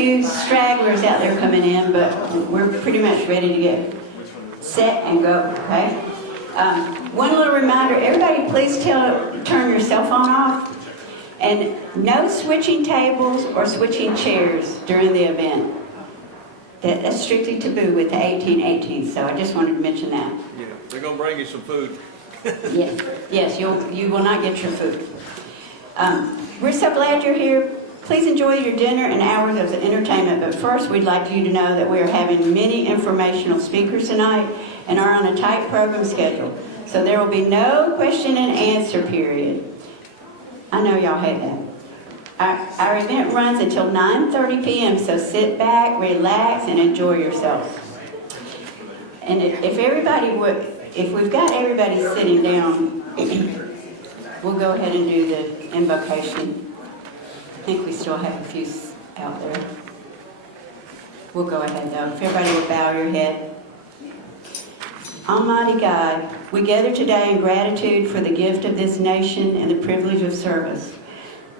few stragglers out there coming in, but we're pretty much ready to get set and go, okay? One little reminder, everybody please turn your cell phone off. And no switching tables or switching chairs during the event. That's strictly taboo with the 1818, so I just wanted to mention that. Yeah, they're going to bring you some food. Yes, you will not get your food. We're so glad you're here. Please enjoy your dinner and hours of entertainment, but first we'd like you to know that we are having many informational speakers tonight and are on a tight program schedule. So there will be no question and answer period. I know y'all hate that. Our event runs until 9:30 p.m., so sit back, relax, and enjoy yourselves. And if we've got everybody sitting down, we'll go ahead and do the invocation. I think we still have a few out there. We'll go ahead though. If everybody will bow your head. Almighty God, we gather today in gratitude for the gift of this nation and the privilege of service.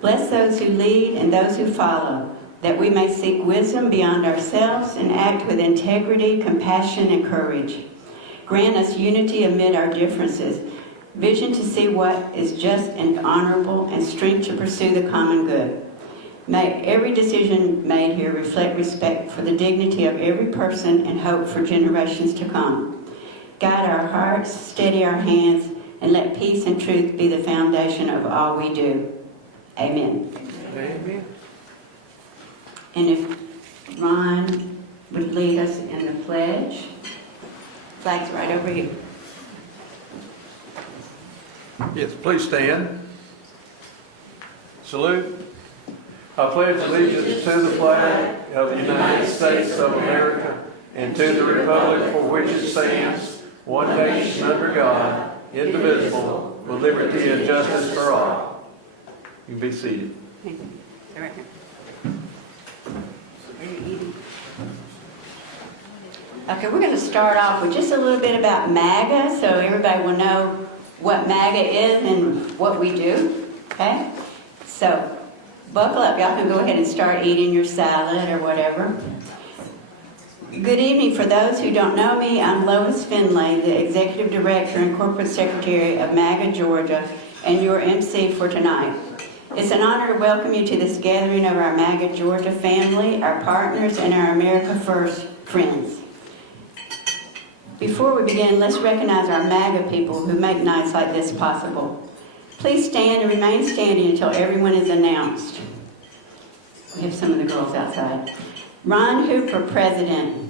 Bless those who lead and those who follow, that we may seek wisdom beyond ourselves and act with integrity, compassion, and courage. Grant us unity amid our differences, vision to see what is just and honorable, and strength to pursue the common good. May every decision made here reflect respect for the dignity of every person and hope for generations to come. Guide our hearts, steady our hands, and let peace and truth be the foundation of all we do. Amen. Amen. And if Ron would lead us in the pledge. Flag's right over here. Yes, please stand. Salute. I pledge allegiance to the flag of the United States of America and to the republic for which it stands, one nation under God, indivisible, with liberty and justice for all. You can be seated. Thank you. Right here. Are you eating? Okay, we're going to start off with just a little bit about MAGA, so everybody will know what MAGA is and what we do. Okay? So, buckle up. Y'all can go ahead and start eating your salad or whatever. Good evening. For those who don't know me, I'm Lois Finlay, the Executive Director and Corporate Secretary of MAGA Georgia, and your MC for tonight. It's an honor to welcome you to this gathering of our MAGA Georgia family, our partners, and our America First friends. Before we begin, let's recognize our MAGA people who make nights like this possible. Please stand and remain standing until everyone is announced. We have some of the girls outside. Ron Hooper, President.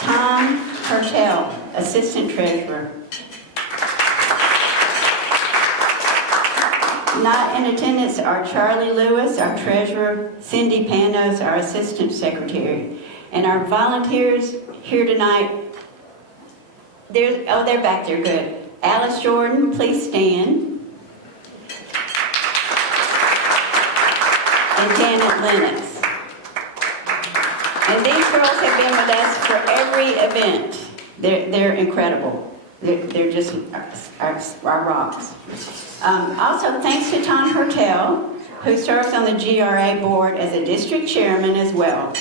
Tom Hertel, Assistant Treasurer. Not in attendance are Charlie Lewis, our Treasurer, Cindy Panos, our Assistant Secretary. And our volunteers here tonight, they're back there, good. Alice Jordan, please stand. And Janet Lennox. And these girls have been with us for every event. They're incredible. They're just our rocks. Also, thanks to Tom Hertel, who serves on the GRA board as a district chairman as well.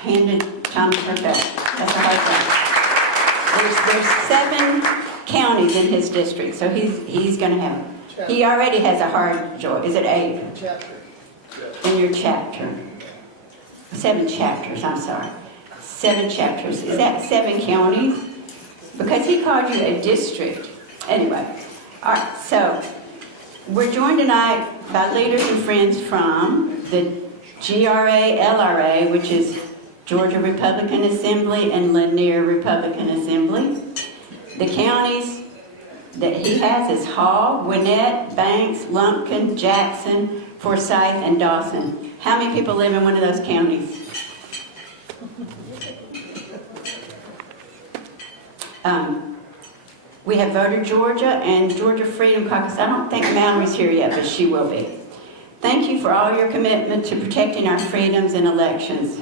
Handed Tom Hertel. That's a hard thing. There's 7 counties in his district, so he's going to have. He already has a hard job. Is it 8? Chapter. In your chapter. 7 chapters, I'm sorry. 7 chapters. Is that 7 counties? Because he called you a district. Anyway. All right, so we're joined tonight by leaders and friends from the GRA, LRA, which is Georgia Republican Assembly and Lanier Republican Assembly. The counties that he has is Hall, Gwinnett, Banks, Lumpkin, Jackson, Forsyth, and Dawson. How many people live in one of those counties? We have Voter Georgia and Georgia Freedom Caucus. I don't think Mallory's here yet, but she will be. Thank you for all your commitment to protecting our freedoms in elections.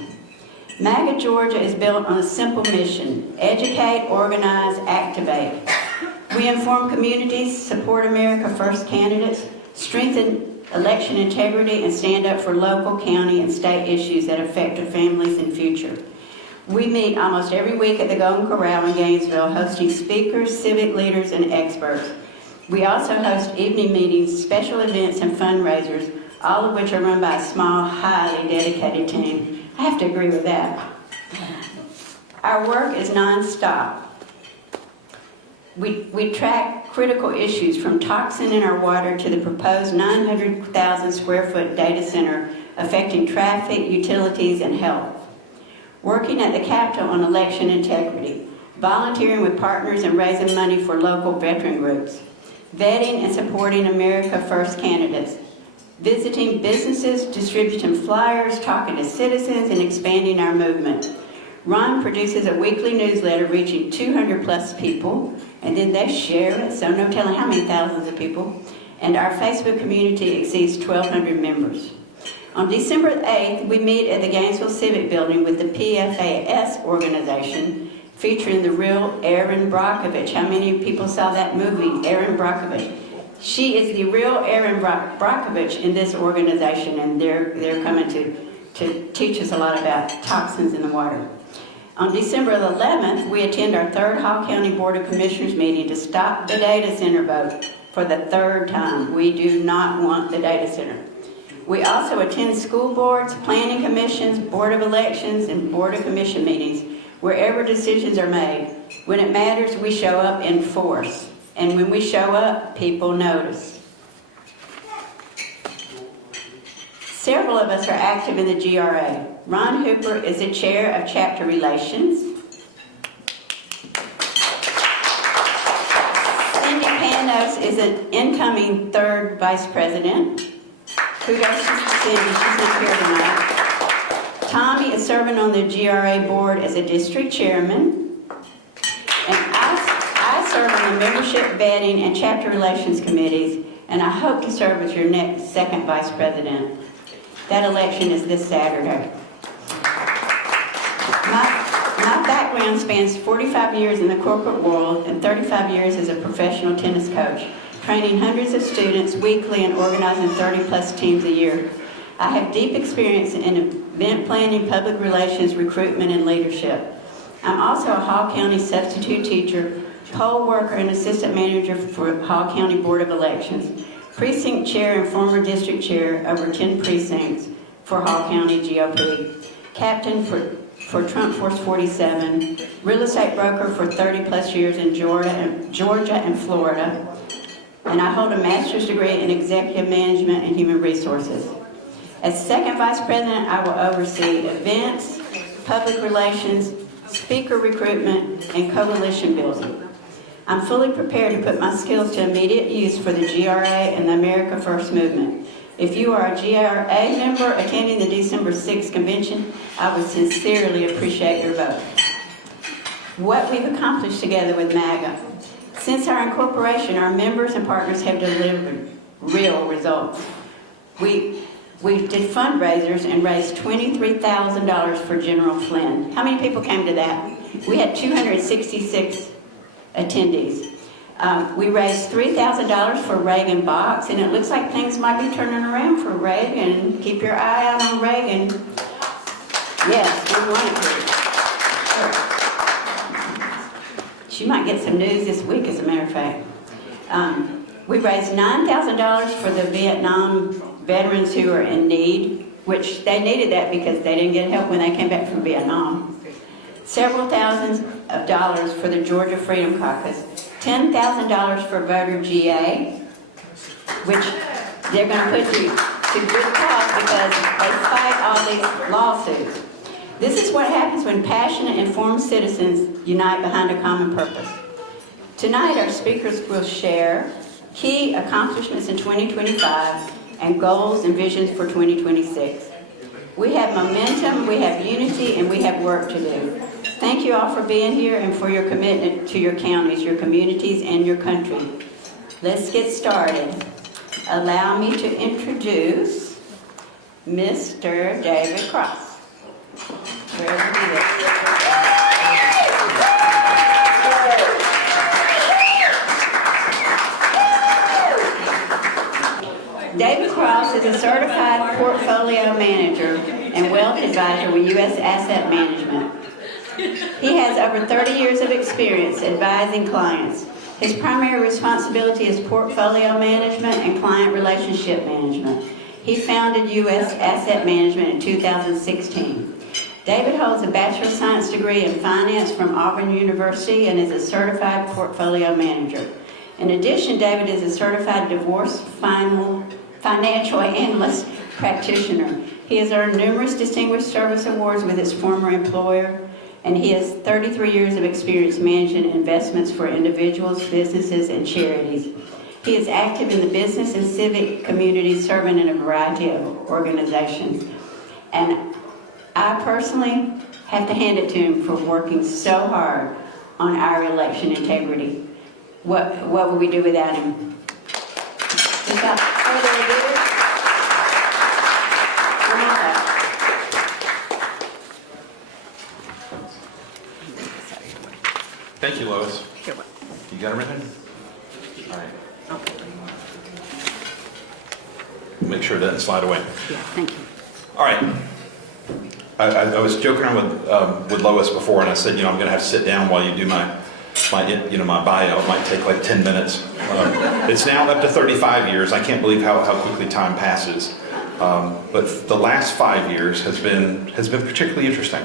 MAGA Georgia is built on a simple mission: educate, organize, activate. We inform communities, support America First candidates, strengthen election integrity, and stand up for local, county, and state issues that affect our families and future. We meet almost every week at the Golden Corral in Gainesville, hosting speakers, civic leaders, and experts. We also host evening meetings, special events, and fundraisers, all of which are run by a small, highly dedicated team. I have to agree with that. Our work is nonstop. We track critical issues from toxin in our water to the proposed 900,000 square foot data center affecting traffic, utilities, and health. Working at the Capitol on election integrity, volunteering with partners and raising money for local veteran groups, vetting and supporting America First candidates, visiting businesses, distributing flyers, talking to citizens, and expanding our movement. Ron produces a weekly newsletter reaching 200 plus people, and then they share it, so no telling how many thousands of people. And our Facebook community exceeds 1,200 members. On December 8th, we meet at the Gainesville Civic Building with the PFAS organization, featuring the real Erin Brockovich. How many people saw that movie, Erin Brockovich? She is the real Erin Brockovich in this organization, and they're coming to teach us a lot about toxins in the water. On December 11th, we attend our third Hall County Board of Commissioners meeting to stop the data center vote for the third time. We do not want the data center. We also attend school boards, planning commissions, board of elections, and board of commission meetings, wherever decisions are made. When it matters, we show up in force. And when we show up, people notice. Several of us are active in the GRA. Ron Hooper is the chair of chapter relations. Cindy Panos is an incoming third vice president. Kudos to Cindy, she's not here tonight. Tommy is serving on the GRA board as a district chairman. And I serve on the membership vetting and chapter relations committees, and I hope to serve as your next second vice president. That election is this Saturday. My background spans 45 years in the corporate world and 35 years as a professional tennis coach, training hundreds of students weekly and organizing 30 plus teams a year. I have deep experience in event planning, public relations, recruitment, and leadership. I'm also a Hall County substitute teacher, poll worker, and assistant manager for Hall County Board of Elections, precinct chair and former district chair over 10 precincts for Hall County GOP, captain for Trump Force 47, real estate broker for 30 plus years in Georgia and Florida, and I hold a master's degree in executive management and human resources. As second vice president, I will oversee events, public relations, speaker recruitment, and coalition building. I'm fully prepared to put my skills to immediate use for the GRA and the America First movement. If you are a GRA member attending the December 6th convention, I would sincerely appreciate your vote. What we've accomplished together with MAGA. Since our incorporation, our members and partners have delivered real results. We did fundraisers and raised $23,000 for General Flynn. How many people came to that? We had 266 attendees. We raised $3,000 for Reagan Box, and it looks like things might be turning around for Reagan. Keep your eye out on Reagan. Yes, we want it to. She might get some news this week, as a matter of fact. We raised $9,000 for the Vietnam veterans who are in need, which they needed that because they didn't get help when they came back from Vietnam. Several thousands of dollars for the Georgia Freedom Caucus, $10,000 for voter GA, which they're going to put to good cause because they fight all these lawsuits. This is what happens when passionate, informed citizens unite behind a common purpose. Tonight, our speakers will share key accomplishments in 2025 and goals and visions for 2026. We have momentum, we have unity, and we have work to do. Thank you all for being here and for your commitment to your counties, your communities, and your country. Let's get started. Allow me to introduce Mr. David Cross. Wherever he is. David Cross portfolio manager and wealth advisor with U.S. Asset Management. He has over 30 years of experience advising clients. His primary responsibility is portfolio management and client relationship management. He founded U.S. Asset Management in 2016. David holds a Bachelor of Science degree in Finance from Auburn University and is a certified portfolio manager. In addition, David is a certified divorce financial analyst practitioner. He has earned numerous distinguished service awards with his former employer, and he has 33 years of experience managing investments for individuals, businesses, and charities. He is active in the business and civic communities, serving in a variety of organizations. And I personally have to hand it to him for working so hard on our election integrity. What would we do without him? Without further ado, Thank you, Lois. You got everything? All right. Make sure it doesn't slide away. Yeah, thank you. All right. I was joking around with Lois before, and I said, I'm going to have to sit down while you do my bio. It might take like 10 minutes. It's now up to 35 years. I can't believe how quickly time passes. But the last 5 years has been particularly interesting.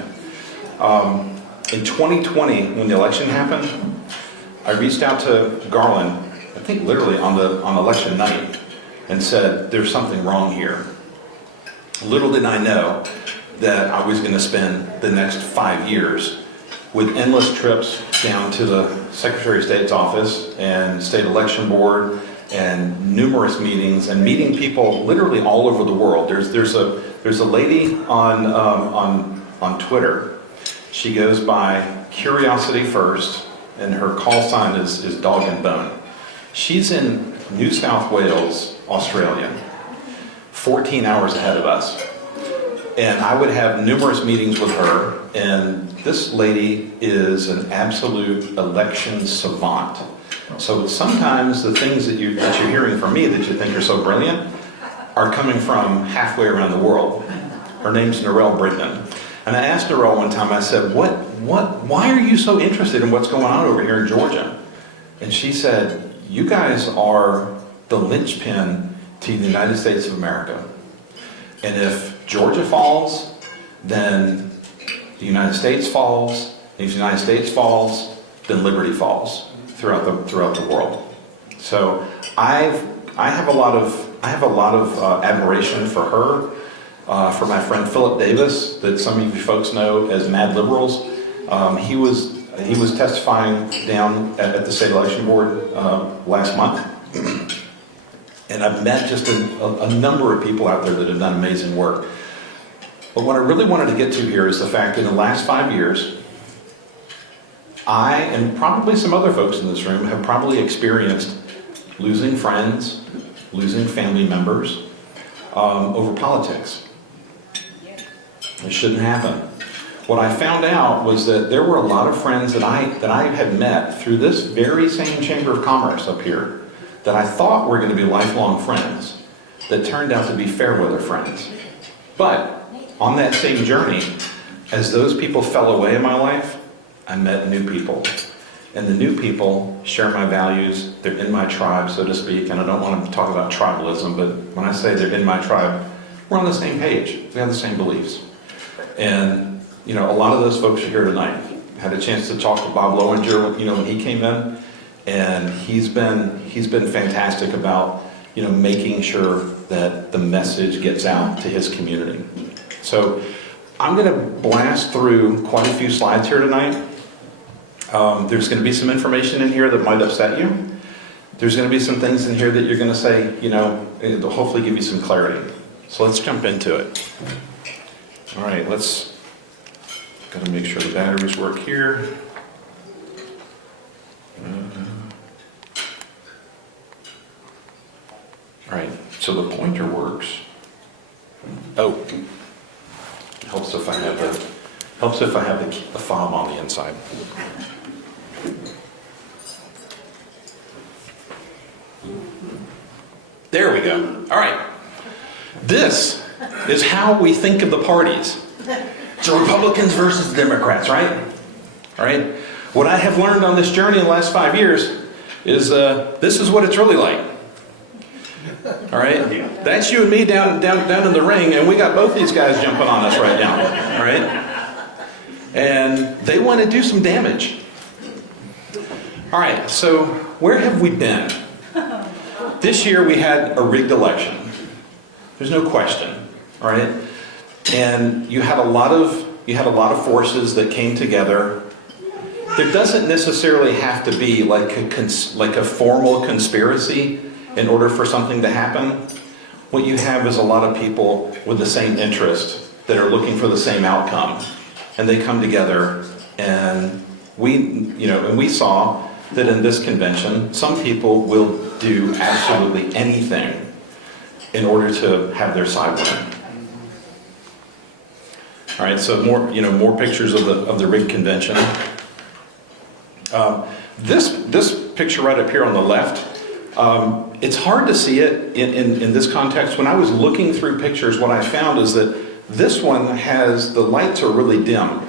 In 2020, when the election happened, I reached out to Garland, I think literally on election night, and said, there's something wrong here. Little did I know that I was going to spend the next 5 years with endless trips down to the Secretary of State's office and State Election Board and numerous meetings and meeting people literally all over the world. There's a lady on Twitter. She goes by Curiosity First, and her call sign is Dog and Bone. She's in New South Wales, Australia, 14 hours ahead of us. And I would have numerous meetings with her, and this lady is an absolute election savant. So sometimes the things that you're hearing from me that you think are so brilliant are coming from halfway around the world. Her name's Narelle Brigden. And I asked Narelle one time, I said, why are you so interested in what's going on over here in Georgia? And she said, you guys are the linchpin to the United States of America. And if Georgia falls, then the United States falls. And if the United States falls, then liberty falls throughout the world. So I have a lot of admiration for her. For my friend Philip Davis, that some of you folks know as Mad Liberals. He was testifying down at the State Election Board last month. And I've met just a number of people out there that have done amazing work. But what I really wanted to get to here is the fact that in the last 5 years, I, and probably some other folks in this room, have probably experienced losing friends, losing family members over politics. It shouldn't happen. What I found out was that there were a lot of friends that I had met through this very same Chamber of Commerce up here that I thought were going to be lifelong friends that turned out to be fair weather friends. But on that same journey, as those people fell away in my life, I met new people. And the new people share my values. They're in my tribe, so to speak. And I don't want to talk about tribalism, but when I say they're in my tribe, we're on the same page. We have the same beliefs. And, a lot of those folks are here tonight. I had a chance to talk to Bob Lowinger, when he came in, and he's been fantastic about, making sure that the message gets out to his community. So I'm going to blast through quite a few slides here tonight. There's going to be some information in here that might upset you. There's going to be some things in here that you're going to say, it'll hopefully give you some clarity. So let's jump into it. All right, got to make sure the batteries work here. All right, so the pointer works. Oh, it helps if I have the fob on the inside. There we go. All right. This is how we think of the parties. So Republicans versus Democrats, right? All right. What I have learned on this journey in the last 5 years is this is what it's really like. All right. That's you and me down in the ring, and we got both these guys jumping on us right now. All right. And they want to do some damage. All right. So where have we been? This year we had a rigged election. There's no question. All right. And you had a lot of forces that came together. There doesn't necessarily have to be like a formal conspiracy in order for something to happen. What you have is a lot of people with the same interest that are looking for the same outcome, and they come together. And we saw that in this convention, some people will do absolutely anything in order to have their side win. All right, so more pictures of the rigged convention. This picture right up here on the left, it's hard to see it in this context. When I was looking through pictures, what I found is that this one the lights are really dim,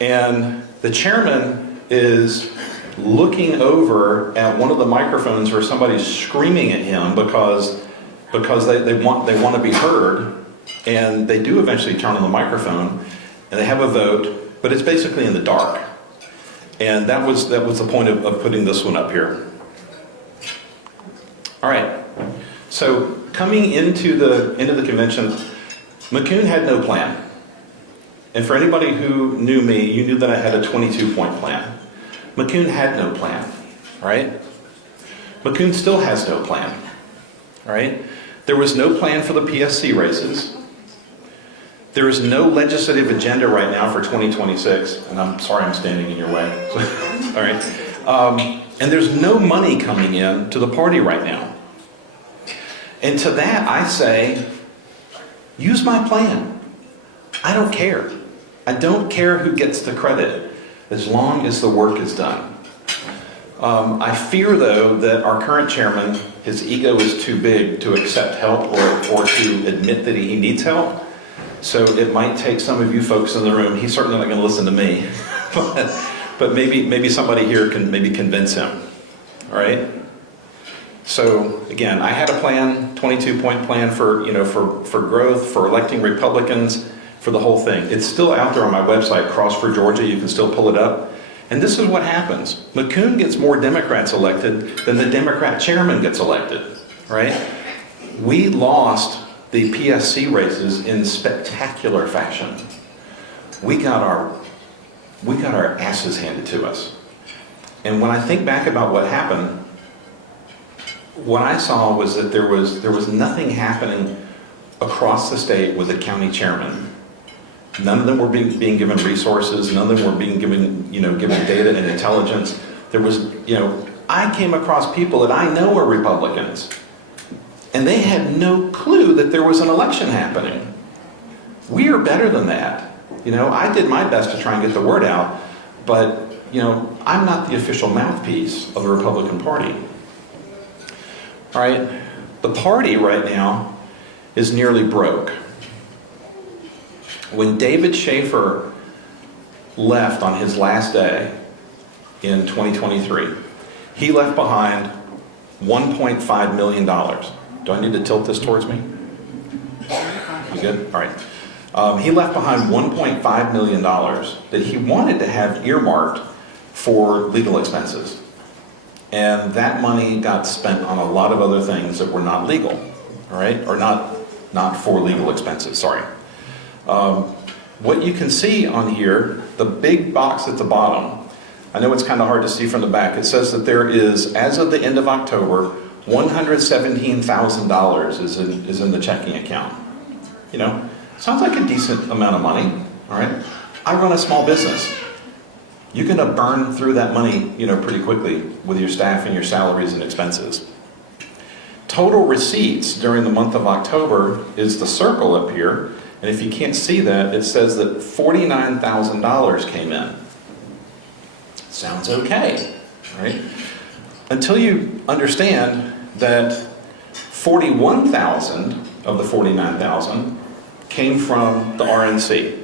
and the chairman is looking over at one of the microphones where somebody's screaming at him because they want to be heard. And they do eventually turn on the microphone, and they have a vote, but it's basically in the dark. And that was the point of putting this one up here. All right. So coming into the convention, McCune had no plan. And for anybody who knew me, you knew that I had a 22-point plan. McCune had no plan. All right. McCune still has no plan. All right. There was no plan for the PSC races. There is no legislative agenda right now for 2026, and I'm sorry I'm standing in your way. All right. And there's no money coming in to the party right now. And to that I say, use my plan. I don't care. I don't care who gets the credit as long as the work is done. I fear, though, that our current chairman, his ego is too big to accept help or to admit that he needs help. So it might take some of you folks in the room. He's certainly not going to listen to me, but maybe somebody here can maybe convince him. All right. So again, I had a plan, 22-point plan for growth, for electing Republicans, for the whole thing. It's still out there on my website, Cross for Georgia. You can still pull it up. And this is what happens. McCune gets more Democrats elected than the Democrat chairman gets elected. Right? We lost the PSC races in spectacular fashion. We got our asses handed to us. And when I think back about what happened, what I saw was that there was nothing happening across the state with the county chairman. None of them were being given resources. None of them were being given data and intelligence. There was, I came across people that I know are Republicans, and they had no clue that there was an election happening. We are better than that. I did my best to try and get the word out, but, I'm not the official mouthpiece of the Republican Party. All right, the party right now is nearly broke. When David Schaefer left on his last day in 2023, he left behind $1.5 million. Do I need to tilt this towards me? You good? All right. He left behind $1.5 million that he wanted to have earmarked for legal expenses. And that money got spent on a lot of other things that were not legal, all right? Or not for legal expenses, sorry. What you can see on here, the big box at the bottom, I know it's kind of hard to see from the back. It says that there is, as of the end of October, $117,000 is in the checking account. Sounds like a decent amount of money, all right? I run a small business. You're going to burn through that money, pretty quickly with your staff and your salaries and expenses. Total receipts during the month of October is the circle up here. And if you can't see that, it says that $49,000 came in. Sounds okay, right? Until you understand that 41,000 of the 49,000 came from the RNC.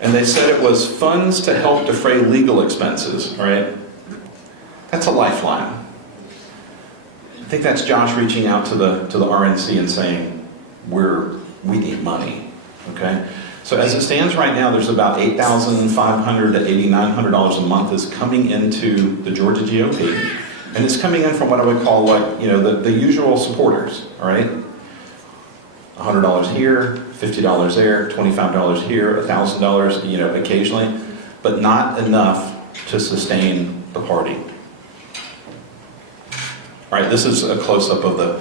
And they said it was funds to help defray legal expenses, all right? That's a lifeline. I think that's Josh reaching out to the RNC and saying, we need money, okay? So as it stands right now, there's about $8,500 to $8,900 a month is coming into the Georgia GOP. And it's coming in from what I would call the usual supporters, all right? $100 here, $50 there, $25 here, $1,000, occasionally, but not enough to sustain the party. All right, this is a close-up of the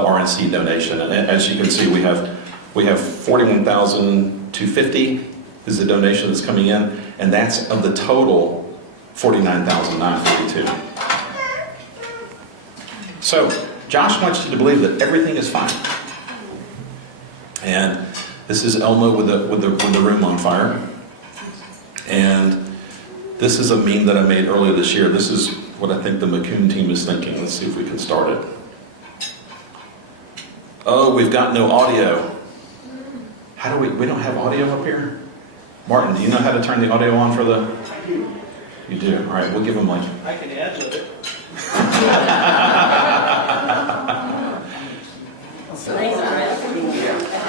RNC donation, and as you can see, we have $41,250 is the donation that's coming in, and that's of the total $49,942. So Josh wants you to believe that everything is fine. And this is Elmo with the room on fire. And this is a meme that I made earlier this year. This is what I think the McCoon team is thinking. Let's see if we can start it. Oh, we've got no audio. How do we don't have audio up here? Martin, do you know how to turn the audio on for the... You do? All right, we'll give him like... I can add to it.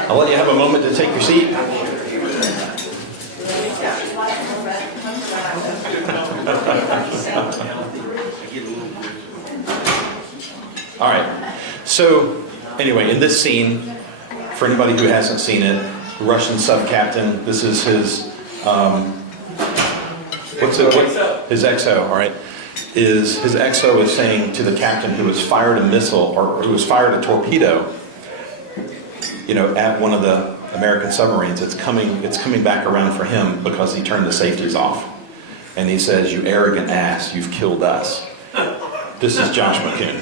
I'll let you have a moment to take your seat. All right. So, anyway, in this scene, for anybody who hasn't seen it, the Russian sub-captain, this is his, his XO, all right, his XO is saying to the captain who has fired a missile, or who has fired a torpedo, at one of the American submarines, it's coming back around for him because he turned the safeties off. And he says, "You arrogant ass, you've killed us." This is Josh McCoon.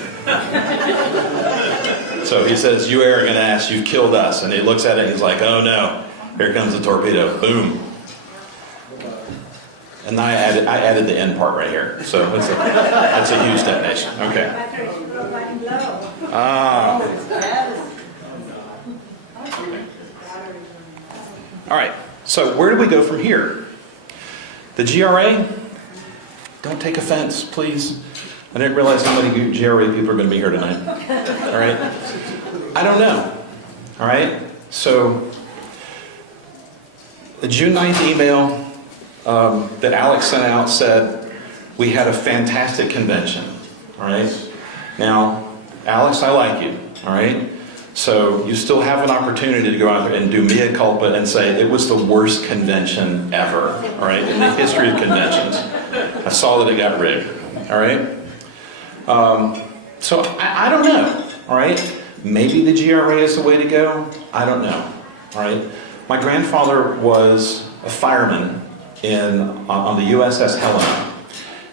So he says, "You arrogant ass, you've killed us." And he looks at it and he's like, "Oh no, here comes the torpedo." Boom. And I added the end part right here. So that's a huge detonation. Okay. All right. So where do we go from here? The GRA? Don't take offense, please. I didn't realize how many GRA people are going to be here tonight. All right? I don't know. All right? So, the June 9th email that Alex sent out said, "We had a fantastic convention." All right? Now, Alex, I like you. All right? So, you still have an opportunity to go out there and do mea culpa and say, it was the worst convention ever. All right? In the history of conventions. I saw that it got rigged. All right? So I don't know, all right? Maybe the GRA is the way to go. I don't know, all right? My grandfather was a fireman on the USS Helena.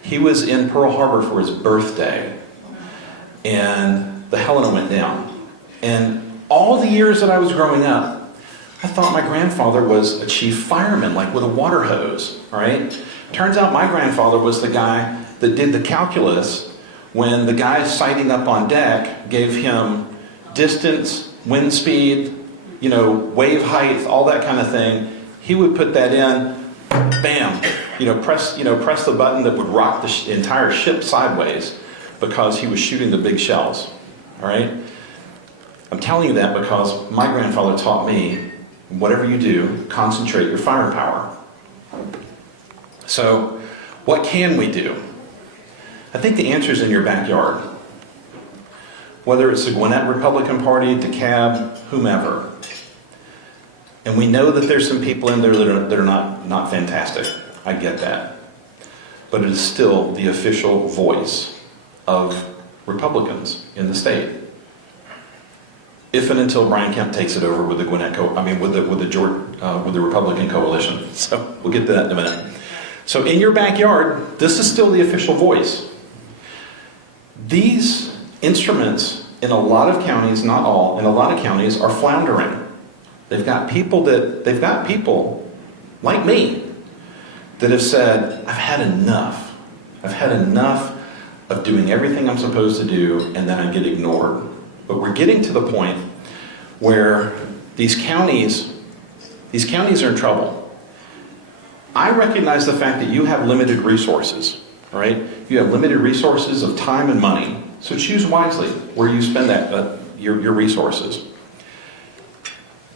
He was in Pearl Harbor for his birthday, and the Helena went down. And all the years that I was growing up, I thought my grandfather was a chief fireman, like with a water hose, all right? Turns out my grandfather was the guy that did the calculus when the guy sighting up on deck gave him distance, wind speed, wave height, all that kind of thing. He would put that in, bam, press the button that would rock the entire ship sideways because he was shooting the big shells, all right? I'm telling you that because my grandfather taught me, whatever you do, concentrate your firepower. So, what can we do? I think the answer is in your backyard. Whether it's the Gwinnett Republican Party, DeKalb, whomever. And we know that there's some people in there that are not fantastic. I get that. But it is still the official voice of Republicans in the state. If and until Brian Kemp takes it over with the with the Republican coalition. So we'll get to that in a minute. So in your backyard, this is still the official voice. These instruments in a lot of counties, not all, in a lot of counties are floundering. They've got people like me that have said, I've had enough. I've had enough of doing everything I'm supposed to do and then I get ignored. But we're getting to the point where these counties are in trouble. I recognize the fact that you have limited resources, right? You have limited resources of time and money. So choose wisely where you spend your resources.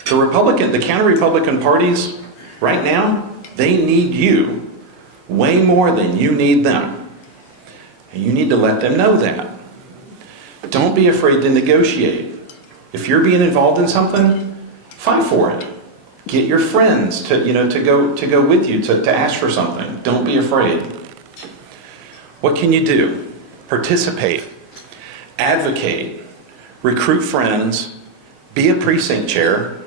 The counter-Republican parties, right now, they need you way more than you need them. And you need to let them know that. Don't be afraid to negotiate. If you're being involved in something, fight for it. Get your friends to go with you to ask for something. Don't be afraid. What can you do? Participate. Advocate. Recruit friends. Be a precinct chair.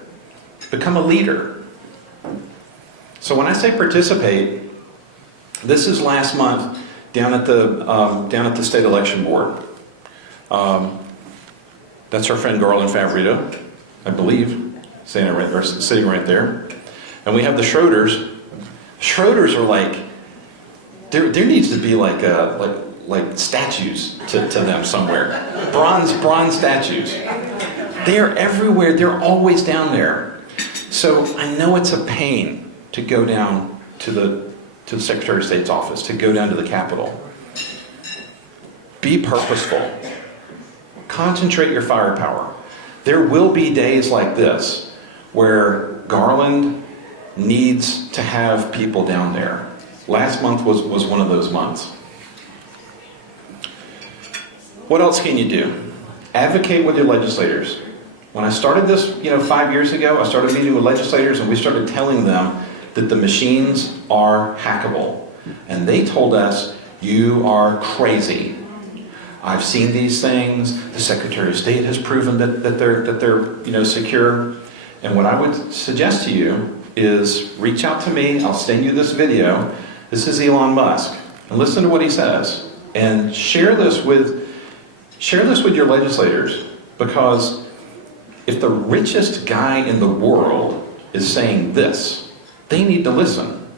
Become a leader. So when I say participate, this is last month down at the state election board. That's our friend Garland Favorito, I believe, sitting right there. And we have the Schroeders. Schroeders are like, there needs to be like statues to them somewhere. Bronze statues. They are everywhere. They're always down there. So I know it's a pain to go down to the Secretary of State's office, to go down to the Capitol. Be purposeful. Concentrate your firepower. There will be days like this where Garland needs to have people down there. Last month was one of those months. What else can you do? Advocate with your legislators. When I started this, 5 years ago, I started meeting with legislators and we started telling them that the machines are hackable. And they told us, you are crazy. I've seen these things. The Secretary of State has proven that they're secure. And what I would suggest to you is reach out to me. I'll send you this video. This is Elon Musk. And listen to what he says. And share this with your legislators, because if the richest guy in the world is saying this, they need to listen.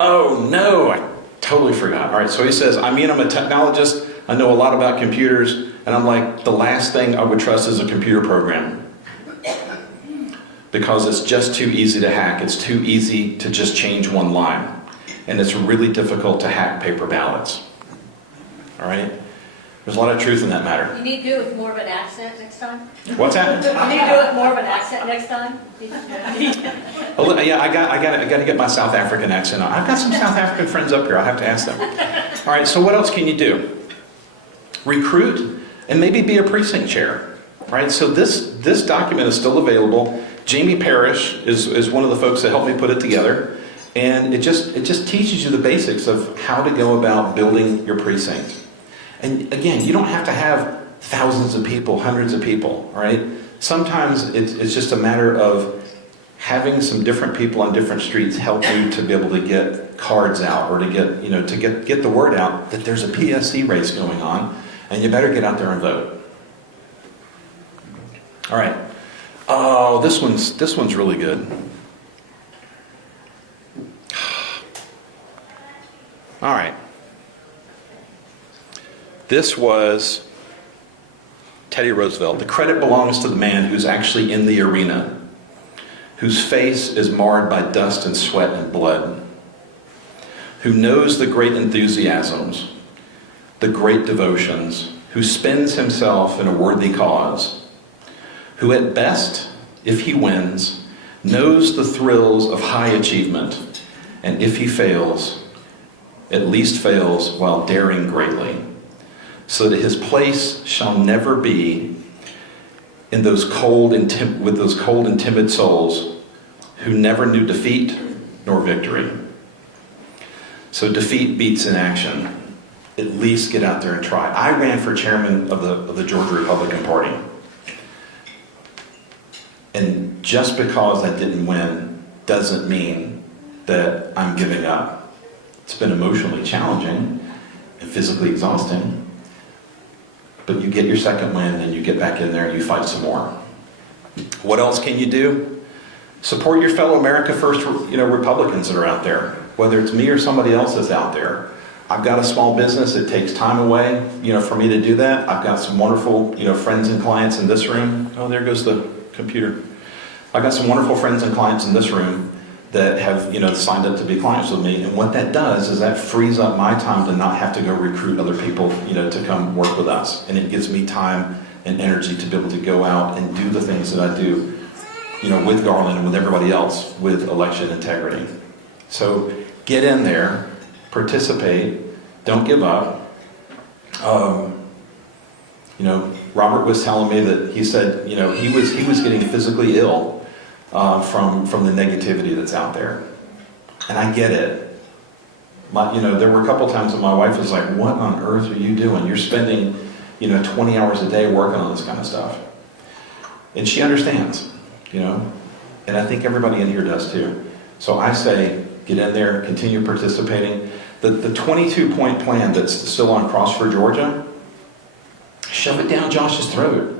Oh no, I totally forgot. All right, so he says, I'm a technologist. I know a lot about computers. And I'm like, the last thing I would trust is a computer program. Because it's just too easy to hack. It's too easy to just change one line. And it's really difficult to hack paper ballots. All right? There's a lot of truth in that matter. You need to do it with more of an accent next time? What's that? You need to do it with more of an accent next time? Oh, yeah, I got to get my South African accent on. I've got some South African friends up here. I'll have to ask them. All right, so what else can you do? Recruit and maybe be a precinct chair. All right, so this document is still available. Jamie Parrish is one of the folks that helped me put it together. And it just teaches you the basics of how to go about building your precinct. And again, you don't have to have thousands of people, hundreds of people, all right? Sometimes it's just a matter of having some different people on different streets help you to be able to get cards out, or to get the word out that there's a PSC race going on, and you better get out there and vote. All right. Oh, this one's really good. All right. This was Teddy Roosevelt. The credit belongs to the man who's actually in the arena, whose face is marred by dust and sweat and blood, who knows the great enthusiasms, the great devotions, who spends himself in a worthy cause, who at best, if he wins, knows the thrills of high achievement, and if he fails, at least fails while daring greatly, so that his place shall never be in those cold and timid souls who never knew defeat nor victory. So defeat beats inaction. At least get out there and try. I ran for chairman of the Georgia Republican Party. And just because I didn't win doesn't mean that I'm giving up. It's been emotionally challenging and physically exhausting. But you get your second win and you get back in there and you fight some more. What else can you do? Support your fellow America First Republicans that are out there. Whether it's me or somebody else that's out there. I've got a small business. It takes time away, for me to do that. I've got some wonderful, friends and clients in this room. Oh, there goes the computer. I've got some wonderful friends and clients in this room that have, signed up to be clients with me. And what that does is that frees up my time to not have to go recruit other people, to come work with us. And it gives me time and energy to be able to go out and do the things that I do, with Garland and with everybody else with election integrity. So get in there, participate, don't give up. Robert was telling me that he said, he was getting physically ill from the negativity that's out there. And I get it. There were a couple times when my wife was like, what on earth are you doing? You're spending, 20 hours a day working on this kind of stuff. And she understands, and I think everybody in here does too. So I say, get in there, continue participating. The 22-point plan that's still on Cross for Georgia, shove it down Josh's throat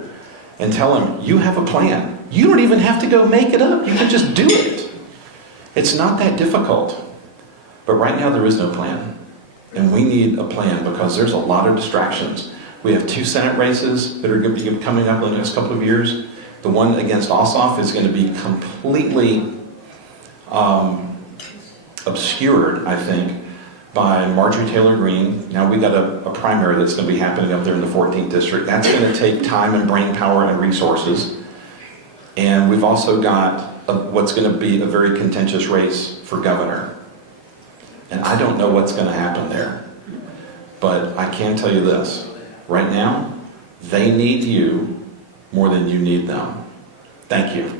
and tell him, you have a plan. You don't even have to go make it up. You can just do it. It's not that difficult. But right now there is no plan. And we need a plan because there's a lot of distractions. We have 2 Senate races that are going to be coming up in the next couple of years. The one against Ossoff is going to be completely obscured, I think, by Marjorie Taylor Greene. Now we've got a primary that's going to be happening up there in the 14th district. That's going to take time and brain power and resources. And we've also got what's going to be a very contentious race for governor. And I don't know what's going to happen there. But I can tell you this. Right now, they need you more than you need them. Thank you.